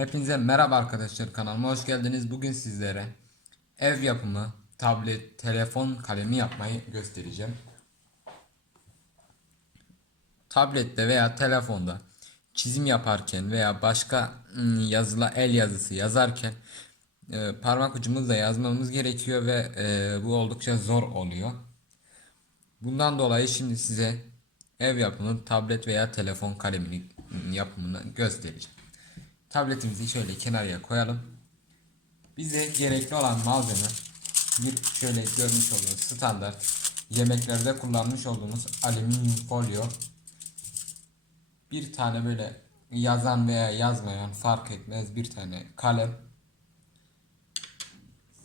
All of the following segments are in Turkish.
Hepinize merhaba arkadaşlar kanalıma hoş geldiniz. Bugün sizlere ev yapımı, tablet, telefon kalemi yapmayı göstereceğim. Tablette veya telefonda çizim yaparken veya başka ım, yazıla el yazısı yazarken e, parmak ucumuzla yazmamız gerekiyor ve e, bu oldukça zor oluyor. Bundan dolayı şimdi size ev yapımı tablet veya telefon kalemini ım, yapımını göstereceğim. Tabletimizi şöyle kenarıya koyalım. Bize gerekli olan malzeme bir şöyle görmüş olduğunuz standart yemeklerde kullanmış olduğumuz alüminyum folyo. Bir tane böyle yazan veya yazmayan fark etmez bir tane kalem.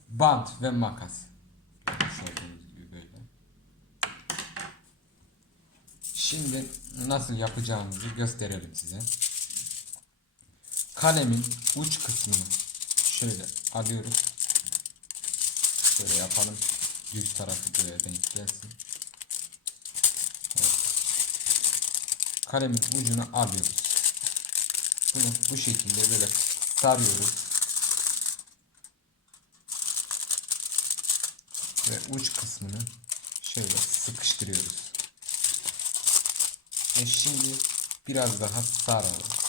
Bant ve makas. Şimdi nasıl yapacağımızı gösterelim size kalemin uç kısmını şöyle alıyoruz. Şöyle yapalım. Düz tarafı buraya denk gelsin. Evet. Kalemin ucunu alıyoruz. Bunu bu şekilde böyle sarıyoruz. Ve uç kısmını şöyle sıkıştırıyoruz. Ve şimdi biraz daha saralım.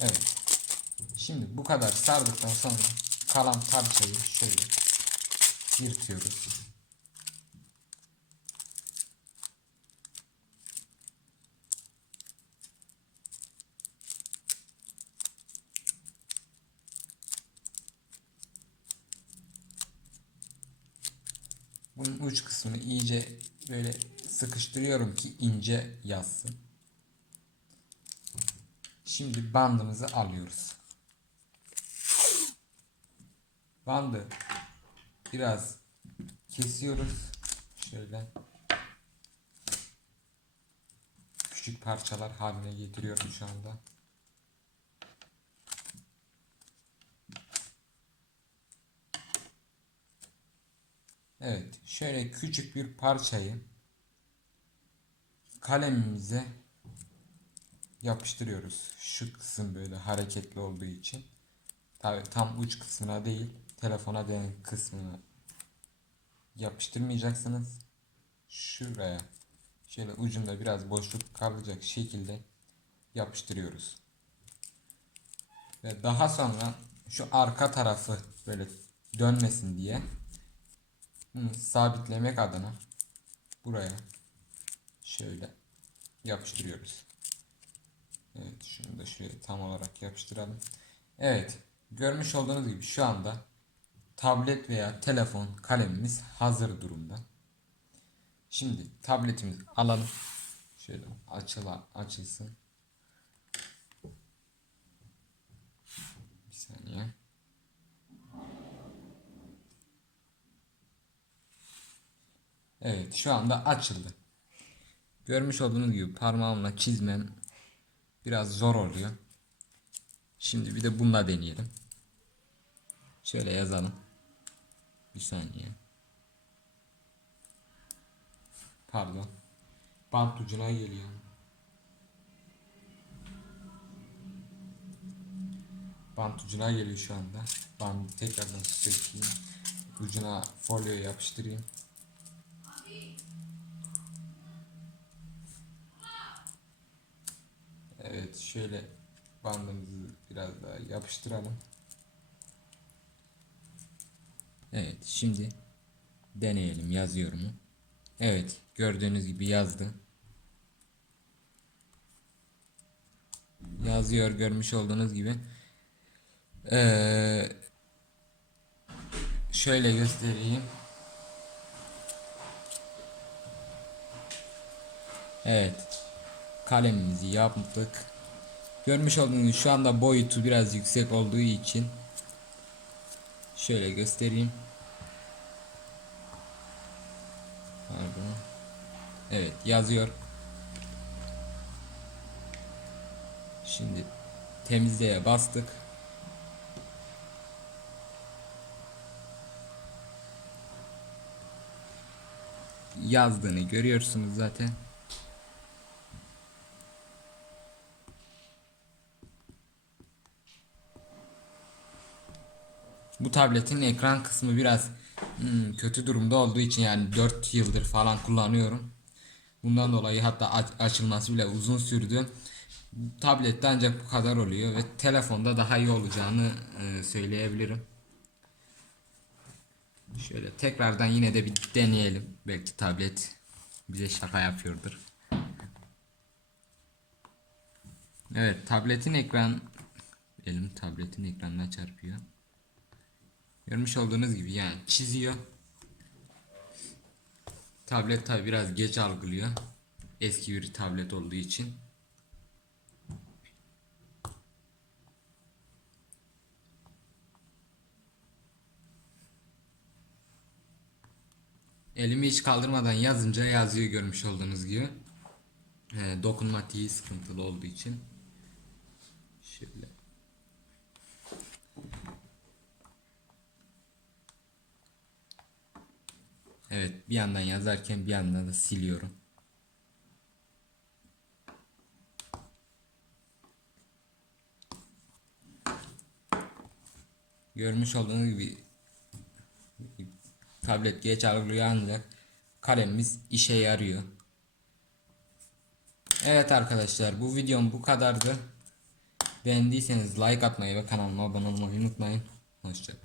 Evet. Şimdi bu kadar sardıktan sonra kalan parçayı şöyle yırtıyoruz. Bunun uç kısmını iyice böyle sıkıştırıyorum ki ince yazsın. Şimdi bandımızı alıyoruz. Bandı biraz kesiyoruz. Şöyle küçük parçalar haline getiriyorum şu anda. Evet, şöyle küçük bir parçayı kalemimize yapıştırıyoruz. Şu kısım böyle hareketli olduğu için. Tabi tam uç kısmına değil, telefona değen kısmına yapıştırmayacaksınız. Şuraya şöyle ucunda biraz boşluk kalacak şekilde yapıştırıyoruz. Ve daha sonra şu arka tarafı böyle dönmesin diye bunu sabitlemek adına buraya şöyle yapıştırıyoruz. Evet şunu da şöyle tam olarak yapıştıralım. Evet görmüş olduğunuz gibi şu anda tablet veya telefon kalemimiz hazır durumda. Şimdi tabletimizi alalım. Şöyle açıla, açılsın. Bir saniye. Evet şu anda açıldı. Görmüş olduğunuz gibi parmağımla çizmem biraz zor oluyor. Şimdi bir de bununla deneyelim. Şöyle yazalım. Bir saniye. Pardon. Bant ucuna geliyor. Bant ucuna geliyor şu anda. Bandı tekrardan sökeyim. Ucuna folyo yapıştırayım. Evet şöyle bandımızı biraz daha yapıştıralım. Evet şimdi deneyelim yazıyor mu? Evet gördüğünüz gibi yazdı. Yazıyor görmüş olduğunuz gibi. Ee, şöyle göstereyim. Evet kalemimizi yaptık. Görmüş olduğunuz şu anda boyutu biraz yüksek olduğu için şöyle göstereyim. Pardon. Evet yazıyor. Şimdi temizleye bastık. Yazdığını görüyorsunuz zaten. Bu tabletin ekran kısmı biraz hmm, kötü durumda olduğu için yani 4 yıldır falan kullanıyorum. Bundan dolayı hatta aç- açılması bile uzun sürdü. Tablette ancak bu kadar oluyor ve telefonda daha iyi olacağını e, söyleyebilirim. Şöyle tekrardan yine de bir deneyelim. Belki tablet bize şaka yapıyordur. Evet tabletin ekran elim tabletin ekranına çarpıyor. Görmüş olduğunuz gibi yani çiziyor. Tablet tabi biraz geç algılıyor. Eski bir tablet olduğu için. Elimi hiç kaldırmadan yazınca yazıyor görmüş olduğunuz gibi. He, dokunmatiği sıkıntılı olduğu için. Şöyle. Evet bir yandan yazarken bir yandan da siliyorum. Görmüş olduğunuz gibi tablet geç algılıyor ancak kalemimiz işe yarıyor. Evet arkadaşlar bu videom bu kadardı. Beğendiyseniz like atmayı ve kanalıma abone olmayı unutmayın. Hoşçakalın.